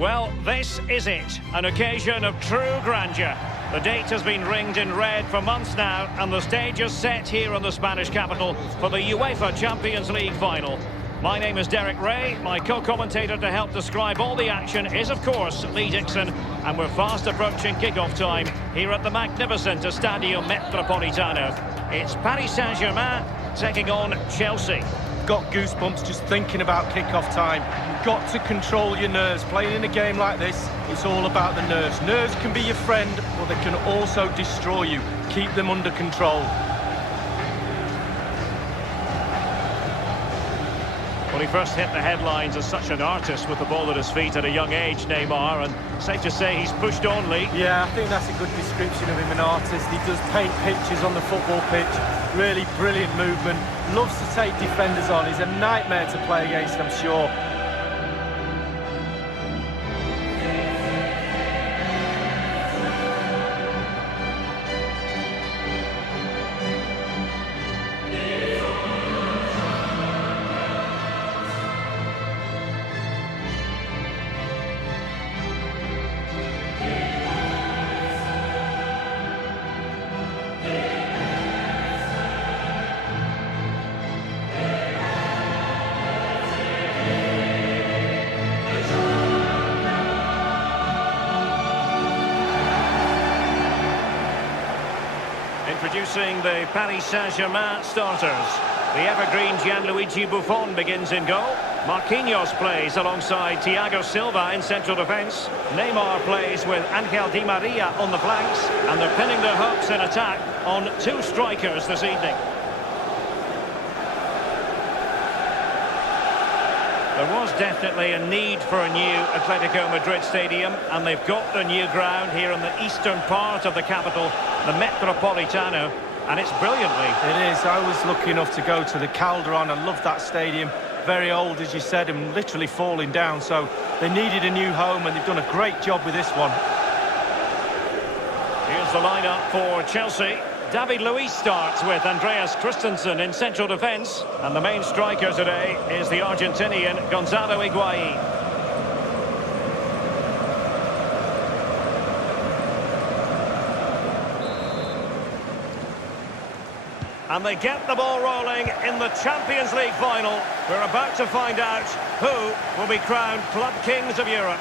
Well, this is it, an occasion of true grandeur. The date has been ringed in red for months now, and the stage is set here in the Spanish capital for the UEFA Champions League final. My name is Derek Ray. My co-commentator to help describe all the action is, of course, Lee Dixon, and we're fast approaching kick-off time here at the magnificent Estadio Metropolitano. It's Paris Saint-Germain taking on Chelsea. Got goosebumps just thinking about kick-off time. You've got to control your nerves. Playing in a game like this, it's all about the nerves. Nerves can be your friend, but they can also destroy you. Keep them under control. Well, he first hit the headlines as such an artist with the ball at his feet at a young age, Neymar, and safe to say he's pushed on, Lee. Yeah, I think that's a good description of him, an artist. He does paint pictures on the football pitch. Really brilliant movement. Loves to take defenders on. He's a nightmare to play against, I'm sure. Introducing the Paris Saint-Germain starters. The evergreen Gianluigi Buffon begins in goal. Marquinhos plays alongside Thiago Silva in central defence. Neymar plays with Angel Di Maria on the flanks. And they're pinning their hopes in attack on two strikers this evening. There was definitely a need for a new Atletico Madrid stadium, and they've got the new ground here in the eastern part of the capital, the Metropolitano, and it's brilliantly. It is. I was lucky enough to go to the Calderon. I love that stadium. Very old, as you said, and literally falling down, so they needed a new home, and they've done a great job with this one. Here's the lineup for Chelsea. David Luiz starts with Andreas Christensen in central defence. And the main striker today is the Argentinian Gonzalo Higuaín. And they get the ball rolling in the Champions League final. We're about to find out who will be crowned Club Kings of Europe.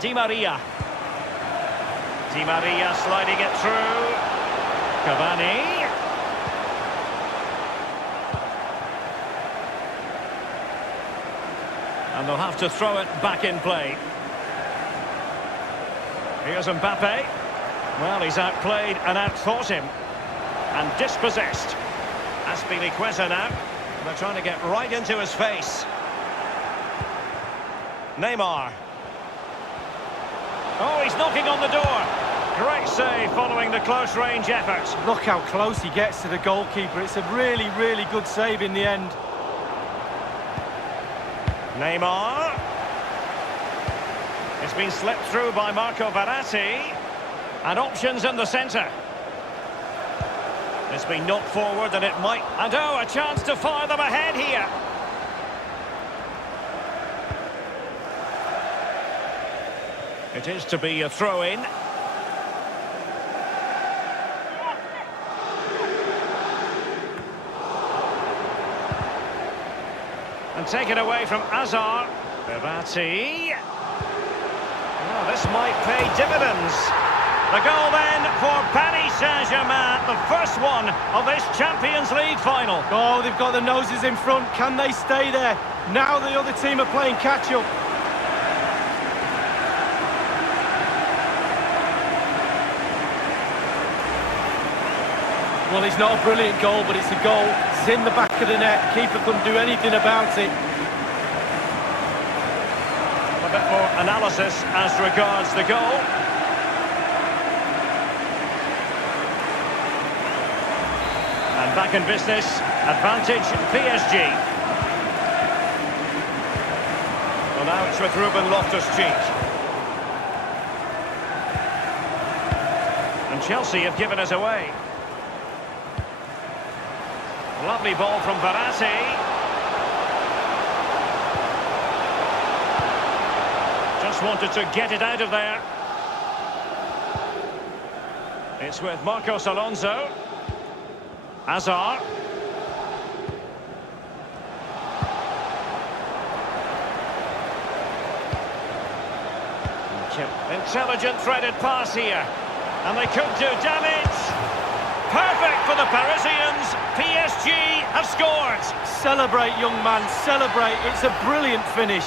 Di Maria. Di Maria sliding it through. Cavani. And they'll have to throw it back in play. Here's Mbappe. Well, he's outplayed and outthought him. And dispossessed. Azpilicueta now. They're trying to get right into his face. Neymar. Oh, he's knocking on the door. Great save following the close-range effort. Look how close he gets to the goalkeeper. It's a really, really good save in the end. Neymar. It's been slipped through by Marco Verratti. And options in the centre. It's been knocked forward and it might... And oh, a chance to fire them ahead here. It is to be a throw-in. And taken away from Azar. Verratti. Oh, this might pay dividends. The goal then for Paris Saint-Germain, the first one of this Champions League final. Oh, they've got the noses in front. Can they stay there? Now the other team are playing catch-up. Well, it's not a brilliant goal, but it's a goal. It's in the back of the net. Keeper couldn't do anything about it. A bit more analysis as regards the goal. And back in business, advantage PSG. Well, now it's with Ruben Loftus-Cheek. And Chelsea have given us away. Lovely ball from Verratti. Just wanted to get it out of there. It's with Marcos Alonso. Hazard. Intelligent threaded pass here. And they could do damage. Perfect for the Parisians. PSG have scored. Celebrate, young man, celebrate. It's a brilliant finish.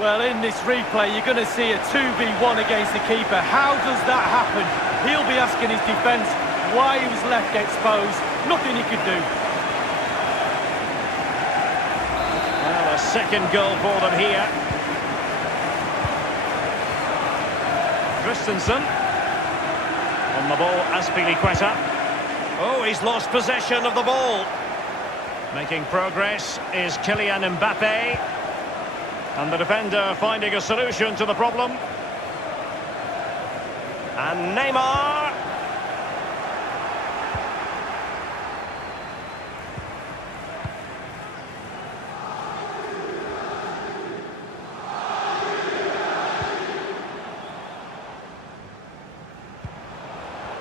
Well, in this replay, you're going to see a 2v1 against the keeper. How does that happen? He'll be asking his defence why he was left exposed. Nothing he could do. Well, a second goal for them here. Christensen. On the ball, Azpilicueta. Oh, he's lost possession of the ball. Making progress is Kylian Mbappe. And the defender finding a solution to the problem. And Neymar.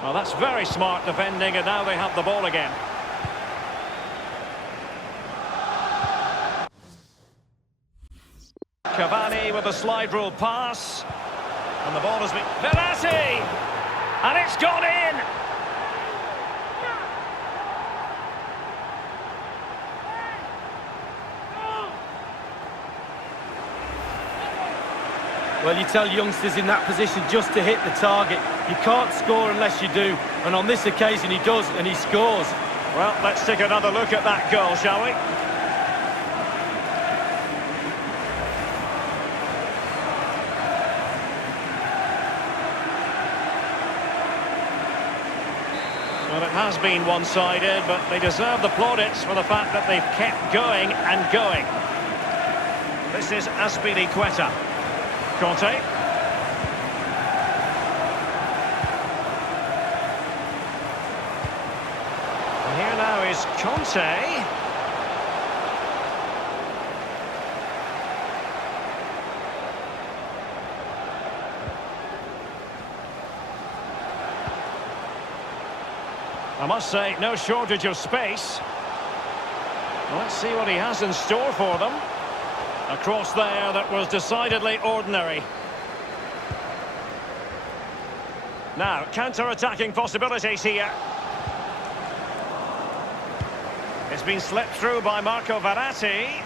Well, that's very smart defending, and now they have the ball again. Cavani with a slide rule pass. And the ball has been... Verratti! And it's gone in! Well, you tell youngsters in that position just to hit the target. You can't score unless you do. And on this occasion, he does, and he scores. Well, let's take another look at that goal, shall we? Well, it has been one-sided, but they deserve the plaudits for the fact that they've kept going and going. This is Azpilicueta. Conte. And here now is Conte. I must say, no shortage of space. Let's see what he has in store for them. A cross there that was decidedly ordinary. Now, counter-attacking possibilities here. It's been slipped through by Marco Verratti.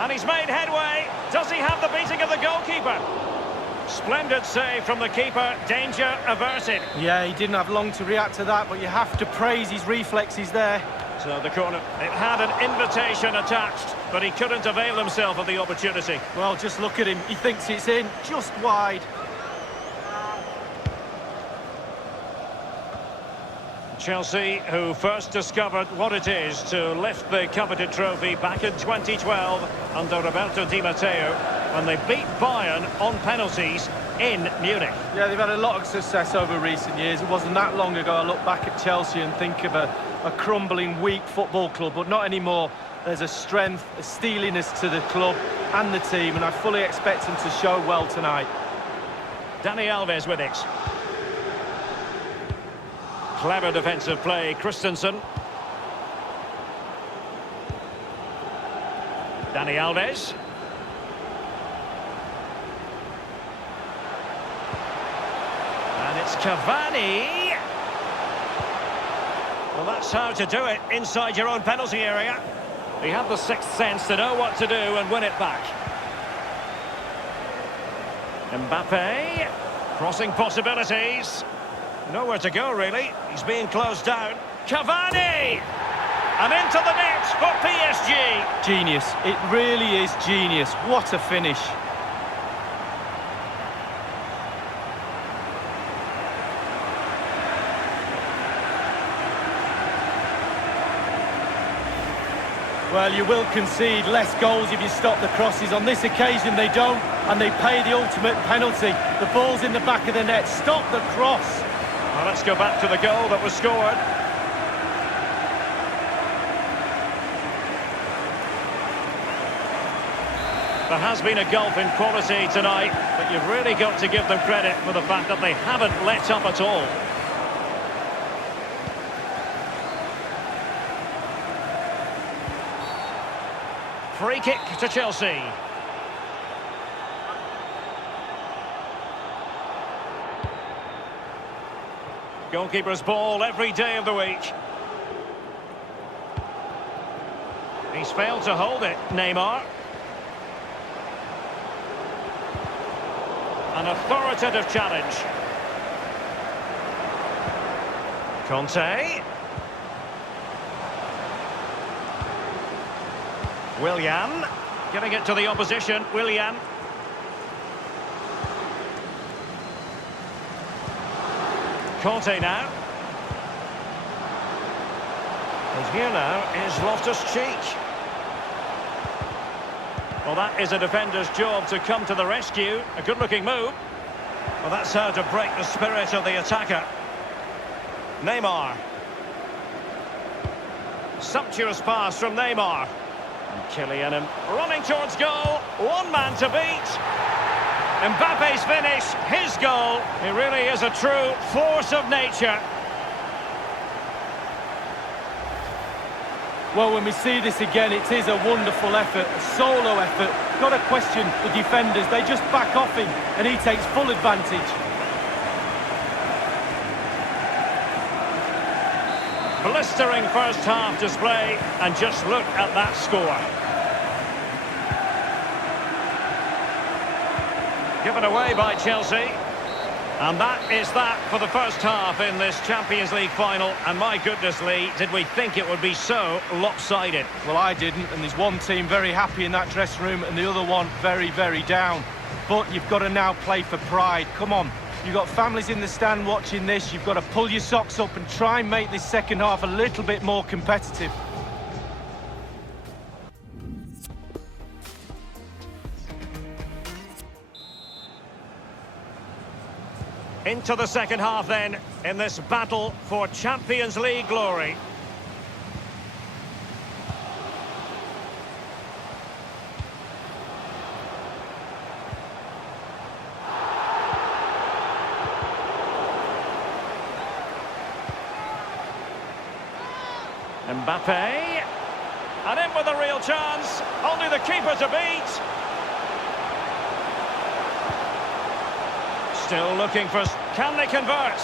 And he's made headway. Does he have the beating of the goalkeeper? Splendid save from the keeper. Danger averted. Yeah, he didn't have long to react to that, but you have to praise his reflexes there. So the corner, it had an invitation attached, but he couldn't avail himself of the opportunity. Well, just look at him. He thinks it's in, just wide. Chelsea, who first discovered what it is to lift the coveted trophy back in 2012 under Roberto Di Matteo, when they beat Bayern on penalties in Munich. Yeah, they've had a lot of success over recent years. It wasn't that long ago I look back at Chelsea and think of a crumbling, weak football club, but not anymore. There's a strength, a steeliness to the club and the team, and I fully expect them to show well tonight. Dani Alves with it. Clever defensive play, Christensen. Dani Alves. And it's Cavani. Well, that's how to do it inside your own penalty area. He had the sixth sense to know what to do and win it back. Mbappe. Crossing possibilities. Nowhere to go, really. He's being closed down. Cavani! And into the net for PSG. Genius. It really is genius. What a finish. Well, you will concede less goals if you stop the crosses. On this occasion, they don't, and they pay the ultimate penalty. The ball's in the back of the net. Stop the cross. Well, let's go back to the goal that was scored. There has been a gulf in quality tonight, but you've really got to give them credit for the fact that they haven't let up at all. Free kick to Chelsea. Goalkeeper's ball every day of the week. He's failed to hold it, Neymar. An authoritative challenge. Conte. Willian. Giving it to the opposition, Willian. Conte now. And here now is Loftus-Cheek. Well, that is a defender's job to come to the rescue. A good-looking move. Well, that's how to break the spirit of the attacker. Neymar. Sumptuous pass from Neymar. And Kylian running towards goal. One man to beat. Mbappe's finish, his goal. He really is a true force of nature. Well, when we see this again, it is a wonderful effort, a solo effort. Got to question the defenders. They just back off him, and he takes full advantage. Blistering first half display, and just look at that score. Given away by Chelsea. And that is that for the first half in this Champions League final. And my goodness, Lee, did we think it would be so lopsided? Well, I didn't, and there's one team very happy in that dressing room and the other one very, very down. But you've got to now play for pride. Come on, you've got families in the stand watching this. You've got to pull your socks up and try and make this second half a little bit more competitive. Into the second half then, in this battle for Champions League glory. Mbappe. And in with a real chance. Only the keeper to beat. Still looking for... Can they convert?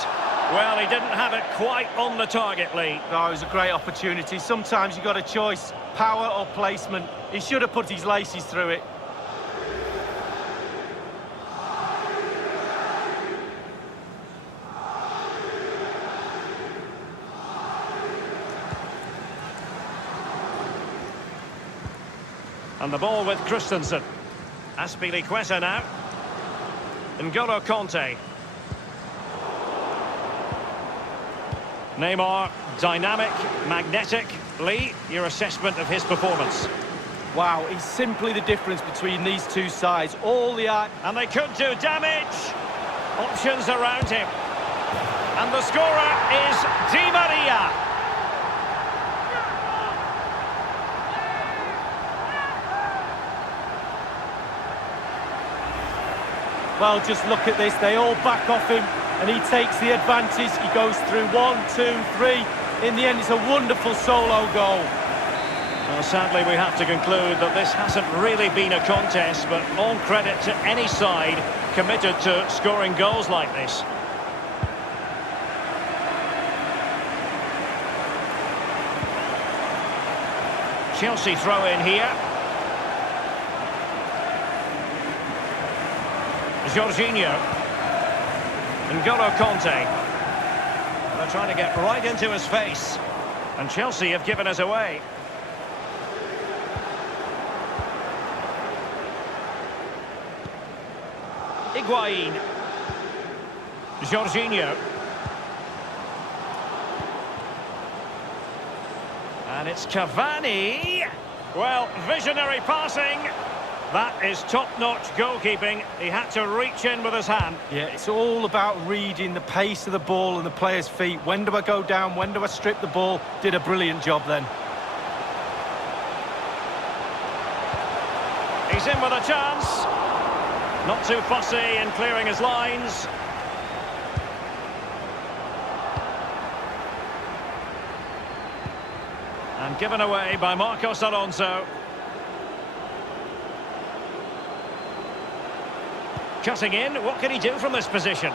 Well, he didn't have it quite on the target, Lee. Oh, it was a great opportunity. Sometimes you've got a choice, power or placement. He should have put his laces through it. And the ball with Christensen. Azpilicueta now. N'Golo Conte. Neymar, dynamic, magnetic. Lee, your assessment of his performance? Wow, he's simply the difference between these two sides. All the art. And they could do damage. Options around him. And the scorer is Di Maria. Well, just look at this. They all back off him, and he takes the advantage. He goes through 1, 2, 3. In the end, it's a wonderful solo goal. Well, sadly, we have to conclude that this hasn't really been a contest, but all credit to any side committed to scoring goals like this. Chelsea throw in here. Jorginho. N'Golo Conte. They're trying to get right into his face. And Chelsea have given us away. Higuain. Jorginho. And it's Cavani. Well, visionary passing. That is top-notch goalkeeping. He had to reach in with his hand. Yeah, it's all about reading the pace of the ball and the player's feet. When do I go down? When do I strip the ball? Did a brilliant job then. He's He's in with a chance. Not too fussy in clearing his lines. And given away by Marcos Alonso. Cutting in, what can he do from this position?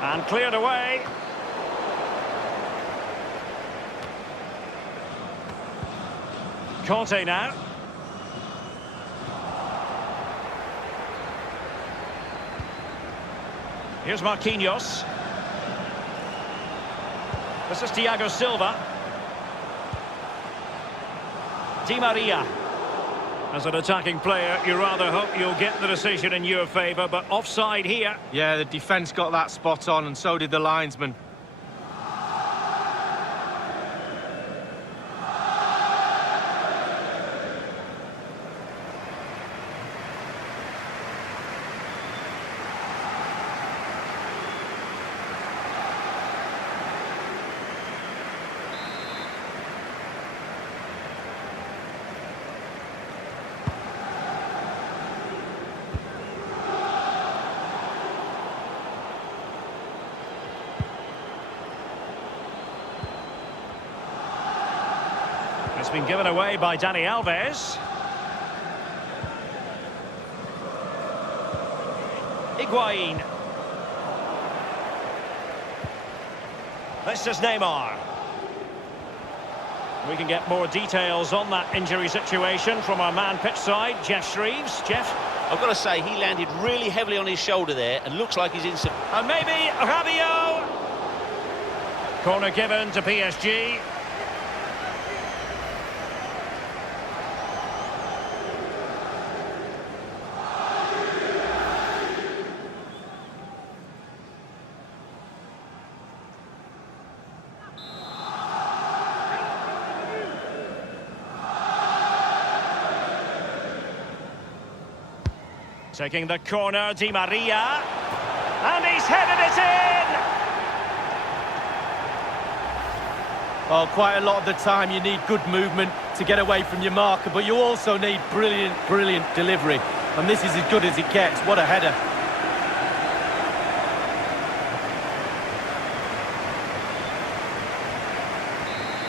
And cleared away. Conte now. Here's Marquinhos. This is Thiago Silva. Di Maria. As an attacking player, you rather hope you'll get the decision in your favour, but offside here. Yeah, the defence got that spot on, and so did the linesman. It's been given away by Dani Alves. Higuain. This is Neymar. We can get more details on that injury situation from our man pitch side, Jeff Shreves. Jeff? I've got to say, he landed really heavily on his shoulder there and looks like he's in some... And maybe Rabiot. Corner given to PSG. Taking the corner, Di Maria. And he's headed it in! Oh, quite a lot of the time you need good movement to get away from your marker, but you also need brilliant delivery. And this is as good as it gets. What a header.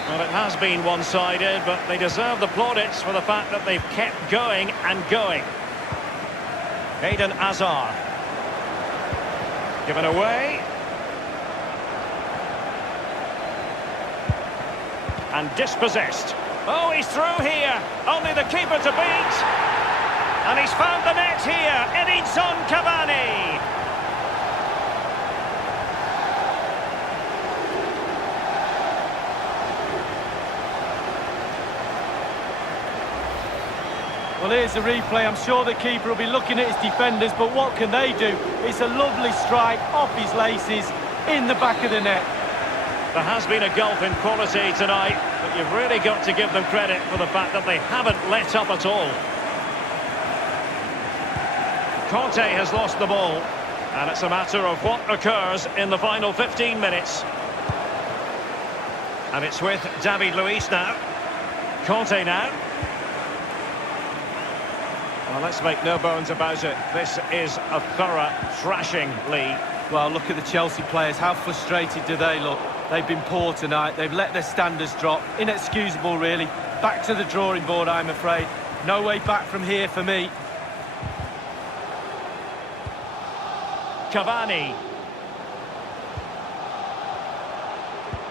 Well, it has been one-sided, but they deserve the plaudits for the fact that they've kept going and going. Eden Hazard. Given away. And dispossessed. Oh, he's through here. Only the keeper to beat. And he's found the net here. Edinson Cavani. Well, here's the replay. I'm sure the keeper will be looking at his defenders, but what can they do? It's a lovely strike off his laces in the back of the net. There has been a gulf in quality tonight, but you've really got to give them credit for the fact that they haven't let up at all. Conte has lost the ball, and it's a matter of what occurs in the final 15 minutes. And it's with David Luiz now. Conte now. Well, let's make no bones about it. This is a thorough thrashing, Lee. Well, look at the Chelsea players. How frustrated do they look? They've been poor tonight. They've let their standards drop. Inexcusable, really. Back to the drawing board, I'm afraid. No way back from here for me. Cavani.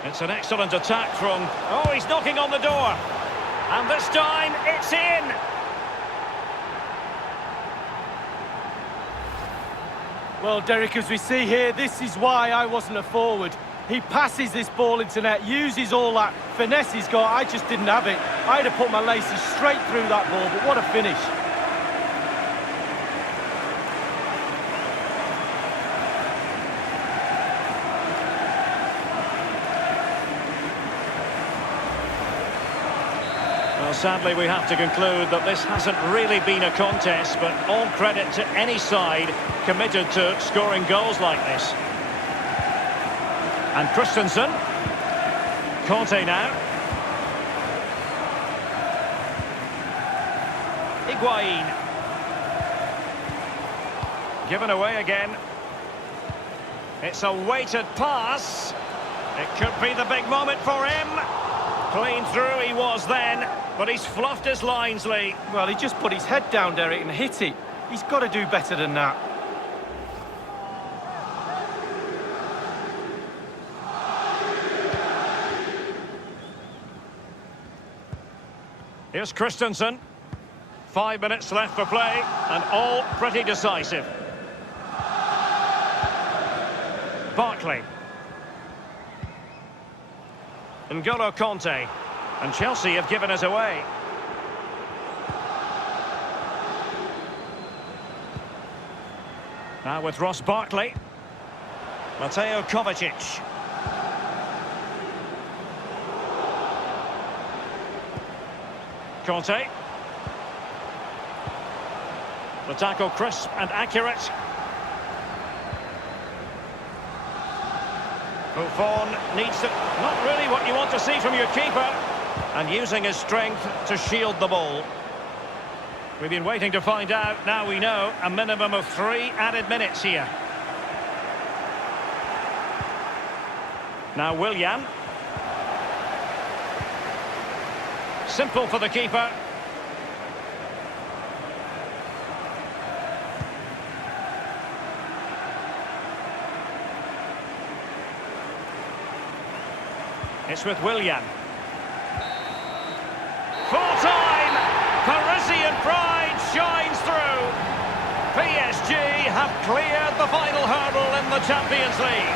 It's an excellent attack from... Oh, he's knocking on the door. And this time, it's in. Well, Derek, as we see here, this is why I wasn't a forward. He passes this ball into net, uses all that finesse he's got. I just didn't have it. I'd have put my laces straight through that ball, but what a finish. Well, sadly, we have to conclude that this hasn't really been a contest, but all credit to any side committed to scoring goals like this. And Christensen. Conte now. Higuain. Given away again. It's a weighted pass. It could be the big moment for him. Clean through he was then, but he's fluffed his lines, Lee. Well, he just put his head down, Derek, and hit it. He's got to do better than that. Here's Christensen. 5 minutes left for play, and all pretty decisive. Barkley. N'Golo Conte. And Chelsea have given us away. Now with Ross Barkley. Mateo Kovacic. Conte. The tackle crisp and accurate. Buffon needs to... Not really what you want to see from your keeper. And using his strength to shield the ball. We've been waiting to find out. Now we know a minimum of 3 added minutes here. Now Willian. Simple for the keeper. It's with Willian. Full time! Parisian pride shines through. PSG have cleared the final hurdle in the Champions League.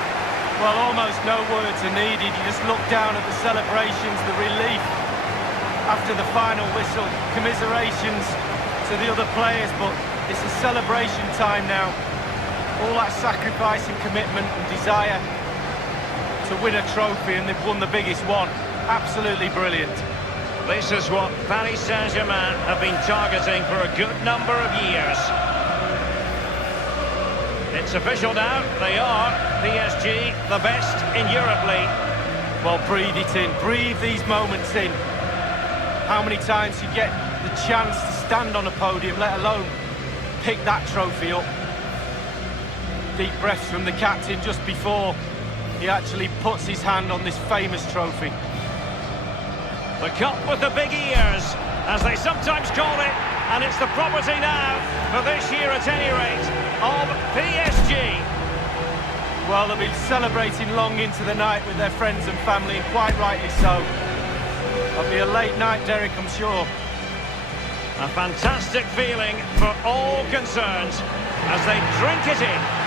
Well, almost no words are needed. You just look down at the celebrations, the relief after the final whistle. Commiserations to the other players, but it's a celebration time now. All that sacrifice and commitment and desire to win a trophy, and they've won the biggest one. Absolutely brilliant. This is what Paris Saint-Germain have been targeting for a good number of years. It's official now, they are PSG, the best in Europe, Lee. Well, breathe it in, breathe these moments in. How many times you get the chance to stand on a podium, let alone pick that trophy up. Deep breaths from the captain just before he actually puts his hand on this famous trophy. The cup with the big ears, as they sometimes call it, and it's the property now, for this year at any rate, of PSG. Well, they'll be celebrating long into the night with their friends and family, and quite rightly so. It'll be a late night, Derek, I'm sure. A fantastic feeling for all concerned as they drink it in.